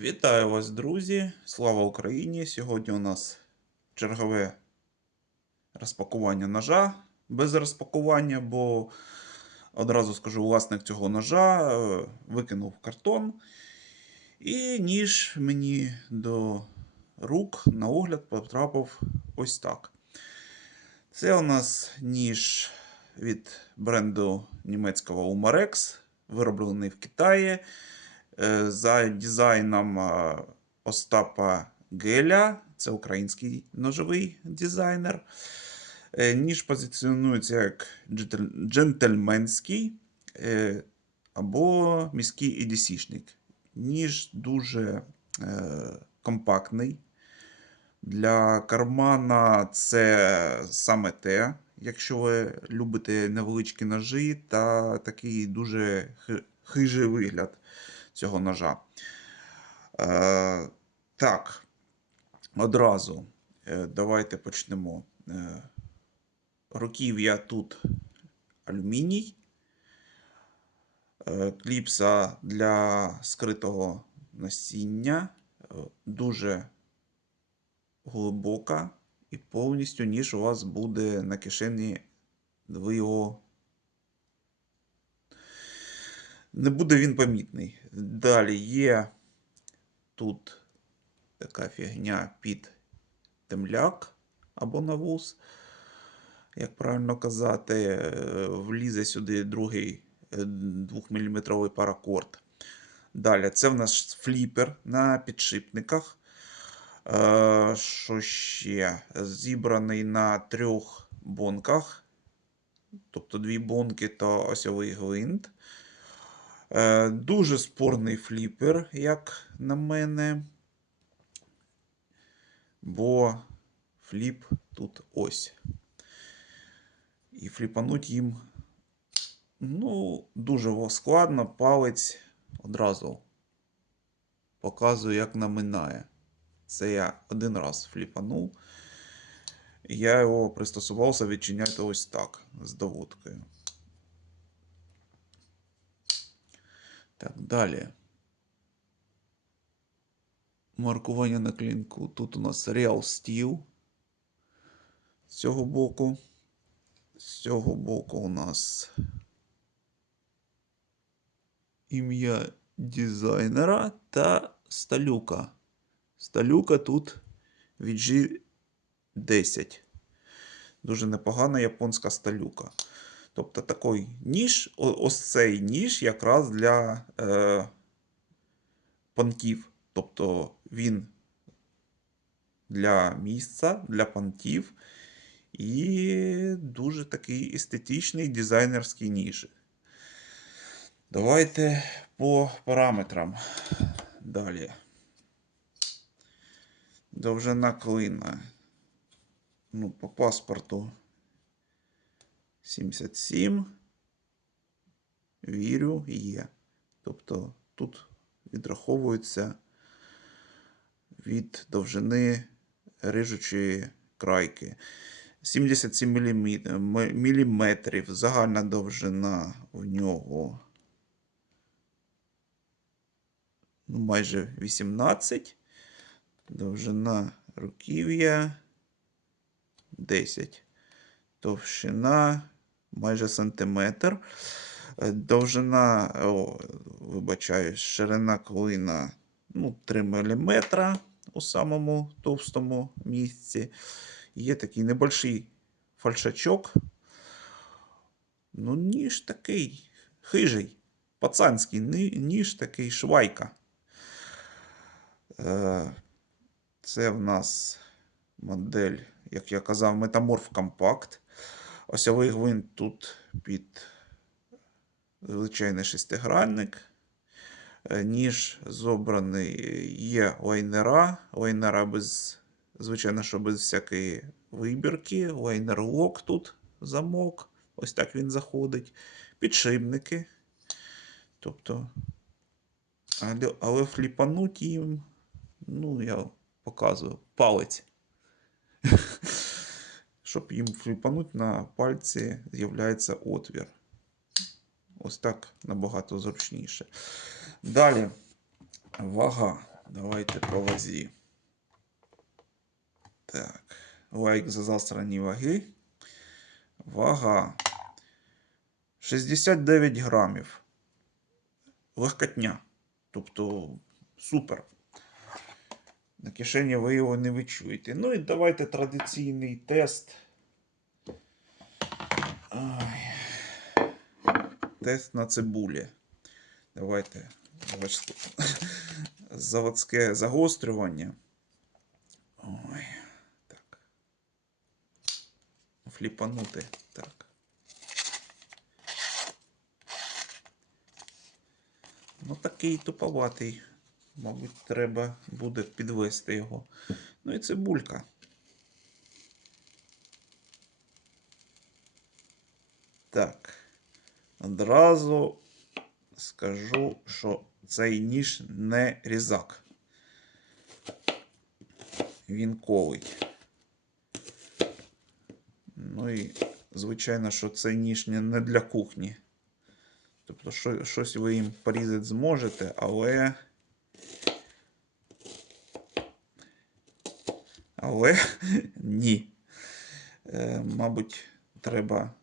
Вітаю вас, друзі! Слава Україні! Сьогодні у нас чергове розпакування ножа без розпакування, бо одразу скажу, власник цього ножа е, викинув картон. І ніж мені до рук на огляд потрапив ось так. Це у нас ніж від бренду німецького Umarex, вироблений в Китаї. Е, За дизайном е, Остапа Геля, це український ножовий дизайнер. Е, Ніж позиціонується як джентльменський або міський EDC-шник. Ніж дуже компактний. Для кармана це саме те, якщо ви любите невеличкі ножі та такий дуже хижий вигляд цього ножа. Е, так, одразу е, давайте почнемо. Е, руків'я тут алюміній. Е, кліпса для скритого насіння е, дуже глибока і повністю ніж у вас буде на кишені, ви його не буде він помітний. Далі є тут така фігня під темляк або навус, як правильно казати, Е, влізе сюди другий 2-мм паракорд. Далі, це в нас фліпер на підшипниках. Е, Що ще? Зібраний на трьох бонках. Тобто дві бонки та осьовий гвинт. Е, Дуже спорний фліпер, як на мене. Бо фліп тут ось. І фліпануть їм ну, дуже складно, палець одразу показую, як наминає. Це я один раз фліпанув. Я його пристосувався відчиняти ось так з доводкою. Так, далі. Маркування на клінку. Тут у нас Real Steel. З цього боку. З цього боку у нас ім'я дизайнера та сталюка. Сталюка тут від G10. Дуже непогана японська сталюка. Тобто такий ніж, ось цей ніж якраз для е, понтів. Тобто він для місця, для понтів. І дуже такий естетичний дизайнерський ніж. Давайте по параметрам. Далі. Довжина клина. Ну, по паспорту 77. Вірю, є. Тобто тут відраховується від довжини рижучої крайки. 77 міліметрів. Загальна довжина в нього ну, майже 18. Довжина руків'я 10. Товщина майже сантиметр. Е, Довжина, о, вибачаюсь, ширина клина ну, 3 мм у самому товстому місці. Є такий небольший фальшачок. Ну, ніж такий хижий, пацанський ніж такий швайка. Е, Це в нас модель, як я казав, Metamorph Compact. Осьовий гвинт тут під звичайний шестигранник. Е, Ніж зобраний є лайнера. Лайнера без, звичайно, що без всякої вибірки. Лайнер лок тут замок. Ось так він заходить. Підшипники. Тобто, але, але фліпануть їм, ну, я показую, палець. Щоб їм фліпануть на пальці, з'являється отвір. Ось так набагато зручніше. Далі вага. Давайте по вазі. Так. Лайк за засрані ваги. Вага. 69 грамів. Легкотня. Тобто супер. На кишені ви його не відчуєте. Ну і давайте традиційний тест. Ай. Тест на цибулі. Давайте. Заводське загострювання. Ой. Так. Фліпанути. Так. Ну, такий туповатий. Мабуть, треба буде підвести його. Ну і цибулька. Так. Одразу скажу, що цей ніж не різак. Він колить. Ну і, звичайно, що цей ніж не для кухні. Тобто, що, щось ви їм порізати зможете, але. Але ні. Е, мабуть, треба.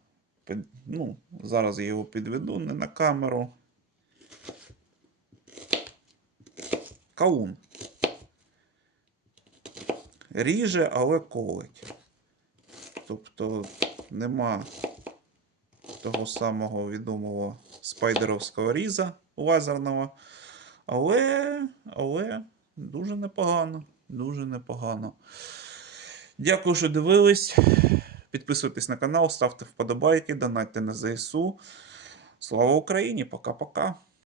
Ну, зараз я його підведу не на камеру. Каун. Ріже, але колить. Тобто нема того самого відомого спайдеровського різа лазерного. Але, але дуже непогано. Дуже непогано. Дякую, що дивились. Підписуйтесь на канал, ставте вподобайки, донатьте на ЗСУ. Слава Україні! Пока-пока.